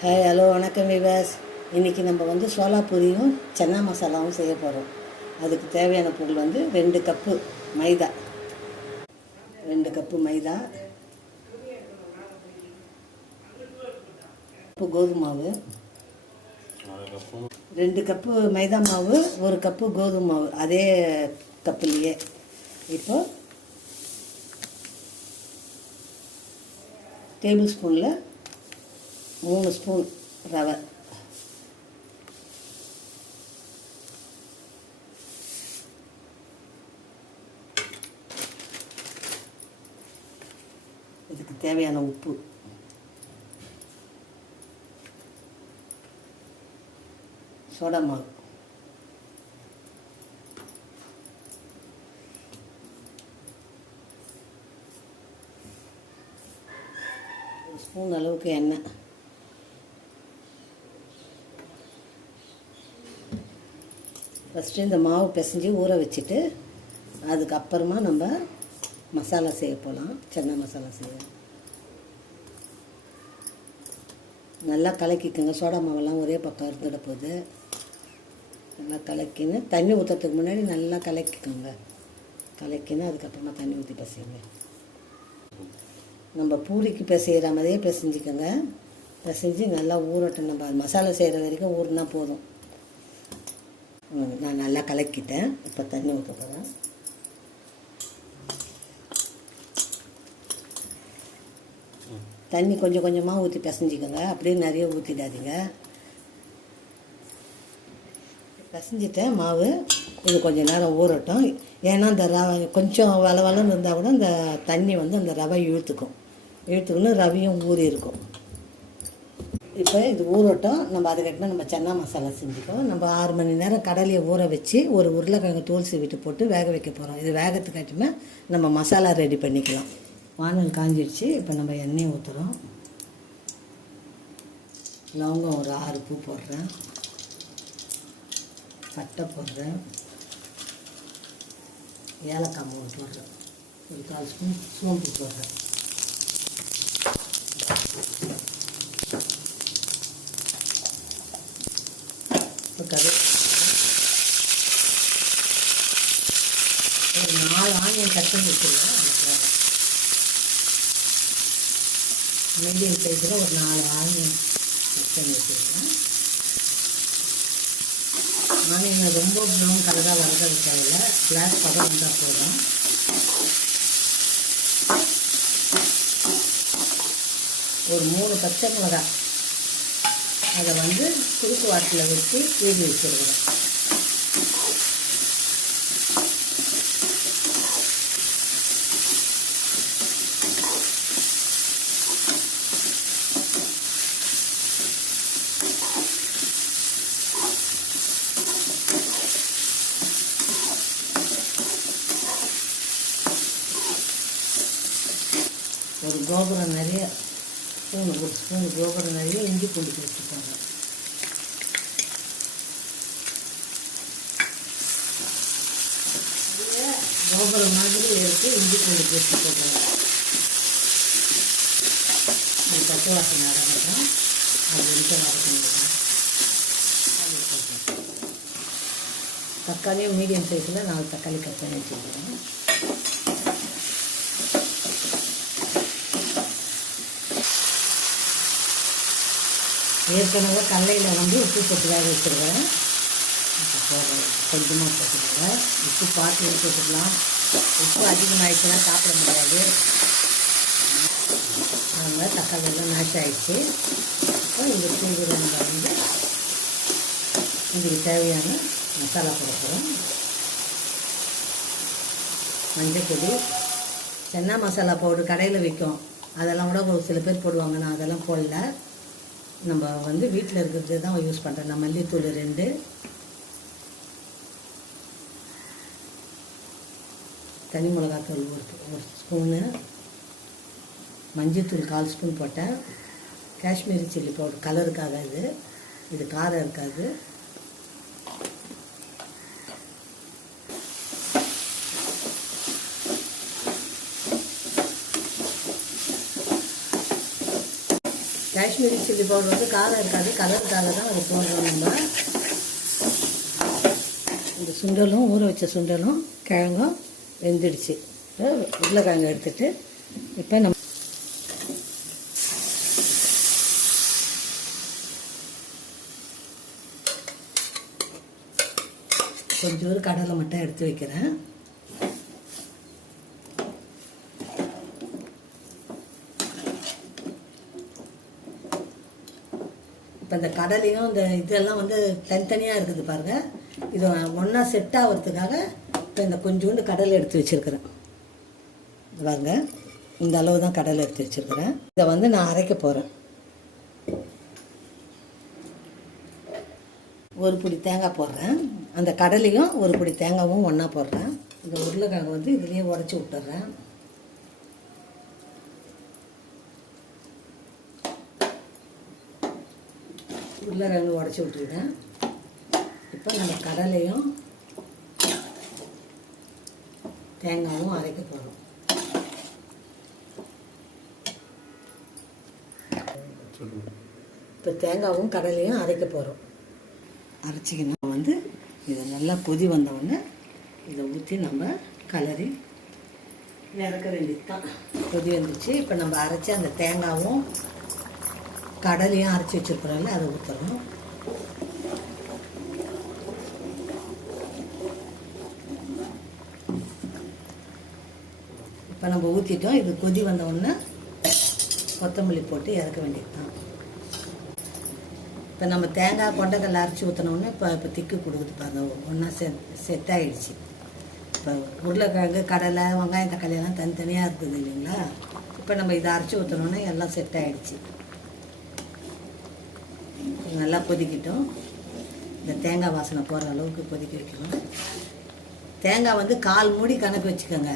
Hi hello வணக்கம் விவாஸ். இன்றைக்கி நம்ம வந்து சோலாப்பூரியும் பூரியும் சன்னா மசாலாவும் செய்ய போகிறோம் அதுக்கு தேவையான பொருள் வந்து ரெண்டு கப்பு மைதா. ரெண்டு கப்பு மைதா. கப்பு கோதுமை மாவு ரெண்டு கப்பு மைதா மாவு ஒரு கப்பு கோதுமை மாவு அதே கப்புலேயே. இப்போ டேபிள் ஸ்பூனில் மூணு ஸ்பூன் ரவை. இதுக்கு தேவையான உப்பு. சோடா மாவு. ஸ்பூன் அளவுக்கு எண்ணெய். ஃபஸ்ட்டு இந்த மாவு பிசைஞ்சு ஊற வச்சுட்டு அதுக்கப்புறமா நம்ம மசாலா செய்ய போகலாம் சன்னா மசாலா செய்ய நல்லா கலக்கிக்கோங்க. சோடா மாவெல்லாம் ஒரே பக்கம் இருந்துட போகுது. நல்லா கலக்கின்னு தண்ணி ஊற்றுறதுக்கு முன்னாடி நல்லா கலக்கிக்கோங்க. கலக்கின்னு அதுக்கப்புறமா தண்ணி ஊற்றி பசைங்க நம்ம பூரிக்கு பிசைகிற மாதிரியே பிசைஞ்சிக்கோங்க. பிசைஞ்சு நல்லா ஊறட்டும். நம்ம மசாலா செய்கிற வரைக்கும் ஊறினா போதும். நான் நல்லா கலக்கிட்டேன். இப்போ தண்ணி ஊற்ற போகிறேன் தண்ணி கொஞ்சம் கொஞ்சமாக ஊற்றி பிசைஞ்சிக்கோங்க. அப்படியே நிறைய ஊற்றிடாதீங்க பிசைஞ்சிட்டேன் மாவு. இது கொஞ்சம் நேரம் ஊறட்டும். ஏன்னா இந்த ரவை கொஞ்சம் வள இருந்தால் கூட இந்த தண்ணி வந்து அந்த ரவை இழுத்துக்கும். இழுத்துக்குன்னு ரவையும் ஊறி இருக்கும் இப்போ இது ஊறட்டும். நம்ம அதுக்கப்புறம் நம்ம சன்னா மசாலா செஞ்சுக்கோம் நம்ம ஆறு மணி நேரம் கடலையை ஊற வச்சு ஒரு உருளைக்கிழங்கு தோல் சீவிட்டு போட்டு வேக வைக்க போகிறோம் இது வேகத்துக்காட்டுமே நம்ம மசாலா ரெடி பண்ணிக்கலாம். வானல் காஞ்சிடுச்சு இப்போ நம்ம எண்ணெய் ஊற்றுறோம் லவங்கம் ஒரு ஆறு பூ போடுறேன். பட்டை போடுறேன். ஏலக்காய் மூணு போடுறேன். ஒரு கால் ஸ்பூன் சோம்பு போடுறேன். இப்போ கரு ஒரு நாலு ஆனியன் கட் பண்ணி வச்சுருவேன் அதை போடுறேன் மீடியம் சைஸில் ஒரு நாலு ஆனியன் கட் பண்ணி வச்சுருக்கேன். ஆனியனை ரொம்ப ப்ரௌன் கலராக வளர வைக்காதில்ல பிளாக் பதம் வந்தால் போதும். ஒரு மூணு பச்சை மிளகாய் அதை வந்து குறுக்கு வாட்டில் வச்சு கீறி வச்சுருவோம் ஒரு கோபுரம் நிறைய ஸ்பூன் ஒரு ஸ்பூன் கோபுர நிறைய இஞ்சி பூண்டு பேஸ்ட் போடுறேன் இதுல மாதிரி எடுத்து இஞ்சி பூண்டு பேஸ்ட் போடுறேன் அது பச்சை வாசனை அடங்கட்டும் அது வரைக்கும் வதக்கணும் தக்காளியும் மீடியம் சைஸில் நாலு தக்காளி கட் பண்ணி வச்சுருக்கேன் ஏற்கனவே கடலையில் வந்து உப்பு போட்டு வேக கொஞ்சமாக போட்டுக்கிறேன் உப்பு பார்த்து போட்டுக்கலாம் உப்பு அதிகமாகிடுச்சுன்னா சாப்பிட முடியாது. அதனால் தக்காளி எல்லாம் நாஷ் ஆகிடுச்சு இப்போ இந்த சூடு நம்ம வந்து இதுக்கு தேவையான மசாலா கொடுக்குறோம் மஞ்சப்பொடி சென்னா மசாலா பவுடர் கடையில் விற்கும். அதெல்லாம் கூட ஒரு சில பேர் போடுவாங்க. நான் அதெல்லாம் போடல. நம்ம வந்து வீட்டில் இருக்கிறது தான் யூஸ் பண்ணுறேன் நான் மல்லித்தூள் ரெண்டு. தனி மிளகாத்தூள் ஒரு ஒரு ஸ்பூனு. மஞ்சத்தூள் கால் ஸ்பூன் போட்டேன். காஷ்மீரி சில்லி பவுடர் கலருக்காக இது. இது காரம் இருக்காது. காஷ்மீரி சில்லி பவுடர் வந்து காரம் இருக்காது. கலருக்காக தான் அது போடுறோம் நம்ம. இந்த சுண்டலும் ஊற வச்ச சுண்டலும் கிழங்கும் வெந்துடுச்சு. இப்போ உருளைக்கிழங்கு எடுத்துட்டு இப்போ நம்ம கொஞ்சம் ஒரு கடலை மட்டும் எடுத்து வைக்கிறேன். இப்போ இந்த கடலையும் இந்த இதெல்லாம் வந்து தனித்தனியாக இருக்குது பாருங்கள் இது ஒன்றா செட் ஆகிறதுக்காக இப்போ இந்த கொஞ்சோண்டு கடலை எடுத்து வச்சுருக்கிறேன். பாருங்க. இந்த அளவு தான் கடலை எடுத்து வச்சுருக்கிறேன். இதை வந்து நான் அரைக்க போகிறேன் ஒரு பிடி தேங்காய் போடுறேன். அந்த கடலையும் ஒரு பிடி தேங்காயும் ஒன்றா போடுறேன். இந்த உருளைக்கிழங்கு வந்து இதுலேயே உடச்சி விட்டுறேன். உருளைக்கிழங்கு உடச்சி விட்டுருக்கேன். இப்போ நம்ம கடலையும் தேங்காயும் அரைக்க போகிறோம் இப்போ தேங்காவும் கடலையும் அரைக்க போகிறோம் அரைச்சிக்கணும் வந்து இதை நல்லா கொதி வந்தவுடனே இதை ஊற்றி நம்ம கலரி இறக்க வேண்டியது தான் கொதி வந்துச்சு. இப்போ நம்ம அரைச்சி அந்த தேங்காவும் கடலையும் அரைச்சி வச்சுருக்குறோம்ல அதை ஊற்றுறோம் இப்போ நம்ம ஊற்றிட்டோம் இது கொதி வந்த உடனே கொத்தமல்லி போட்டு இறக்க வேண்டியது தான் இப்போ நம்ம தேங்காய் கொண்டக்கல்ல அரைச்சி ஊற்றினோடனே இப்போ இப்போ திக்கு கொடுக்குது பாருங்க ஒன்றா செட் செட் ஆகிடுச்சு இப்போ உருளைக்கிழங்கு கடலை வெங்காயம் தக்காளி எல்லாம் தனித்தனியாக இருக்குது இல்லைங்களா? இப்போ நம்ம இதை அரைச்சி ஊற்றினோடனே எல்லாம் செட் ஆகிடுச்சு நல்லா கொதிக்கிட்டோம். இந்த தேங்காய் வாசனை போகிற அளவுக்கு கொதிக்க வைக்கணும். தேங்காய் வந்து கால் மூடி கணக்கு வச்சுக்கோங்க.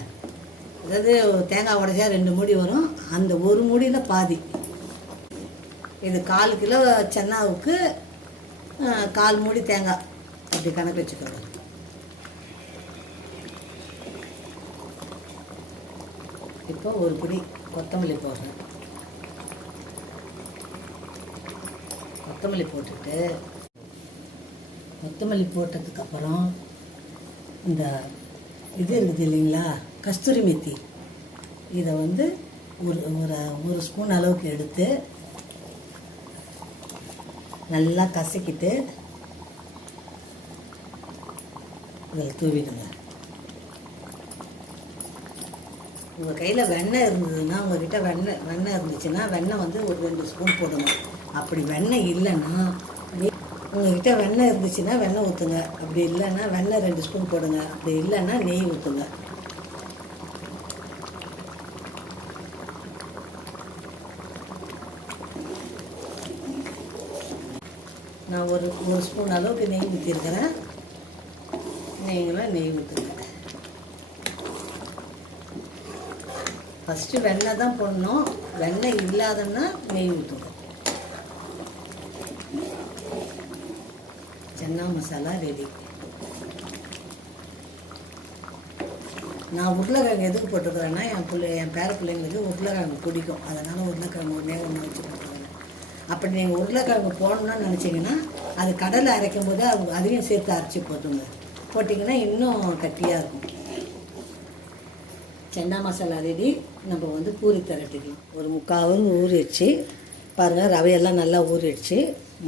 அதாவது தேங்காய் உடச்சா ரெண்டு மூடி வரும். அந்த ஒரு மூடியில் பாதி. இது கால் கிலோ சென்னாவுக்கு கால் மூடி தேங்காய் அப்படி கணக்கு வச்சுக்கோங்க. இப்போ ஒரு பிடி கொத்தமல்லி போடுறேன் கொத்தமல்லி போட்டுட்டு கொத்தமல்லி போட்டதுக்கப்புறம் இந்த இது இருக்குது இல்லைங்களா? கஸ்தூரி மெத்தி. இதை வந்து ஒரு ஒரு ஒரு ஸ்பூன் அளவுக்கு எடுத்து நல்லா கசக்கிட்டு இதில் தூவிடுங்க. உங்கள் கையில் வெண்ணெய் இருந்ததுன்னா உங்ககிட்ட வெண்ணெய் வெண்ணெய் இருந்துச்சுன்னா வெண்ணெய் வந்து ஒரு ரெண்டு ஸ்பூன் போடுங்க அப்படி வெண்ணெய் இல்லைன்னா நீ- உங்ககிட்ட வெண்ணெய் இருந்துச்சுன்னா வெண்ணெய் ஊற்றுங்க அப்படி இல்லைன்னா வெண்ணெய் ரெண்டு ஸ்பூன் போடுங்க. அப்படி இல்லைன்னா நெய் ஊற்றுங்க நான் ஒரு ஒரு ஸ்பூன் அளவுக்கு நெய் ஊற்றிருக்கிறேன் நீங்களும் நெய் ஊற்றுங்க ஃபஸ்ட்டு வெண்ணெய் தான் போடணும். வெண்ணெய் இல்லாதன்னா நெய் ஊற்றுங்க சன்னா மசாலா ரெடி நான் உருளைக்கிழங்கு எதுக்கு போட்டுக்கிறேன்னா என் பிள்ளை என் பேர பிள்ளைங்களுக்கு உருளைக்கிழங்கு பிடிக்கும். அதனால் உருளைக்கிழங்கு ஒன்றே ஒன்று வச்சு போட்டுக்கிறேன் அப்படி நீங்கள் உருளைக்கிழங்கு போடணும்னு நினச்சிங்கன்னா அது கடலை அரைக்கும் போது அது அதையும் சேர்த்து அரைச்சி போட்டுங்க போட்டிங்கன்னா இன்னும் கட்டியாக இருக்கும். சென்னா மசாலா ரெடி நம்ம வந்து பூரி திரட்டிக்கலாம் ஒரு முக்கால் ஹவர் ஊறிடுச்சு. பாருங்கள் ரவையெல்லாம் நல்லா ஊறிடுச்சு.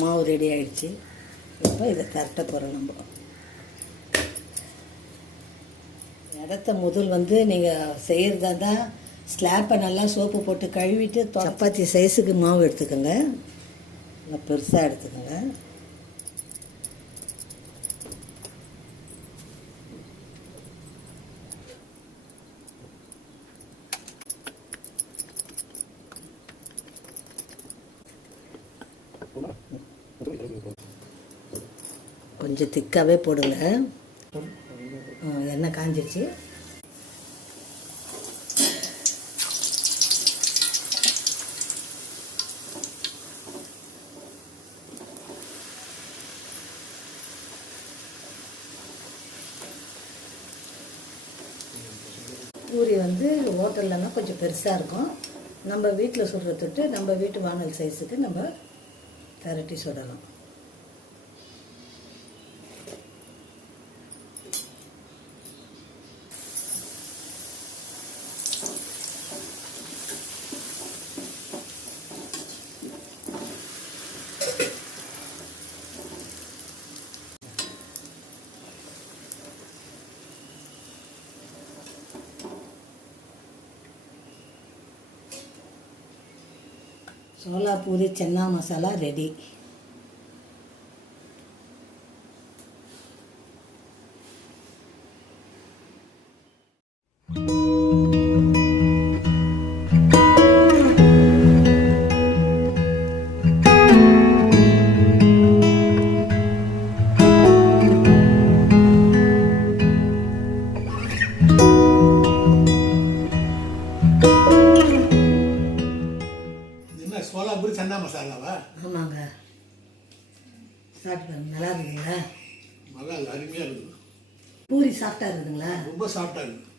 மாவு ரெடி ஆகிடுச்சு இப்போ இதை திரட்ட போகிறோம் நம்ம. இடத்த முதல் வந்து நீங்கள் செய்கிறதா தான் ஸ்லாப்பை நல்லா சோப்பு போட்டு கழுவிட்டு சப்பாத்தி சைஸுக்கு மாவு எடுத்துக்கோங்க. நல்லா பெருசாக எடுத்துக்கோங்க. கொஞ்சம் திக்காகவே போடுங்க. எண்ணெய் காஞ்சிருச்சு. பூரி வந்து ஹோட்டல்லலாம் கொஞ்சம் பெருசாக இருக்கும். நம்ம வீட்டில் சுடுற தொட்டு நம்ம வீட்டு வானல் சைஸுக்கு நம்ம திரட்டி சுடலாம். சோலாப்பூரி சென்னா மசாலா ரெடி என்ன சோலாபுரி சன்னா மசாலாவா? ஆமாங்க. சாப்பிட்டு பாருங்க நல்லா இருக்குதுங்களா? நல்லா அருமையாக இருக்குது பூரி சாஃப்டாக இருக்குதுங்களா? ரொம்ப சாஃப்டாக இருக்குது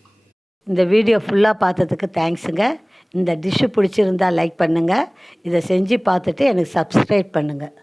இந்த வீடியோ ஃபுல்லாக பார்த்ததுக்கு தேங்க்ஸுங்க இந்த டிஷ்ஷு பிடிச்சிருந்தா லைக் பண்ணுங்கள் இதை செஞ்சு பார்த்துட்டு எனக்கு சப்ஸ்கிரைப் பண்ணுங்கள்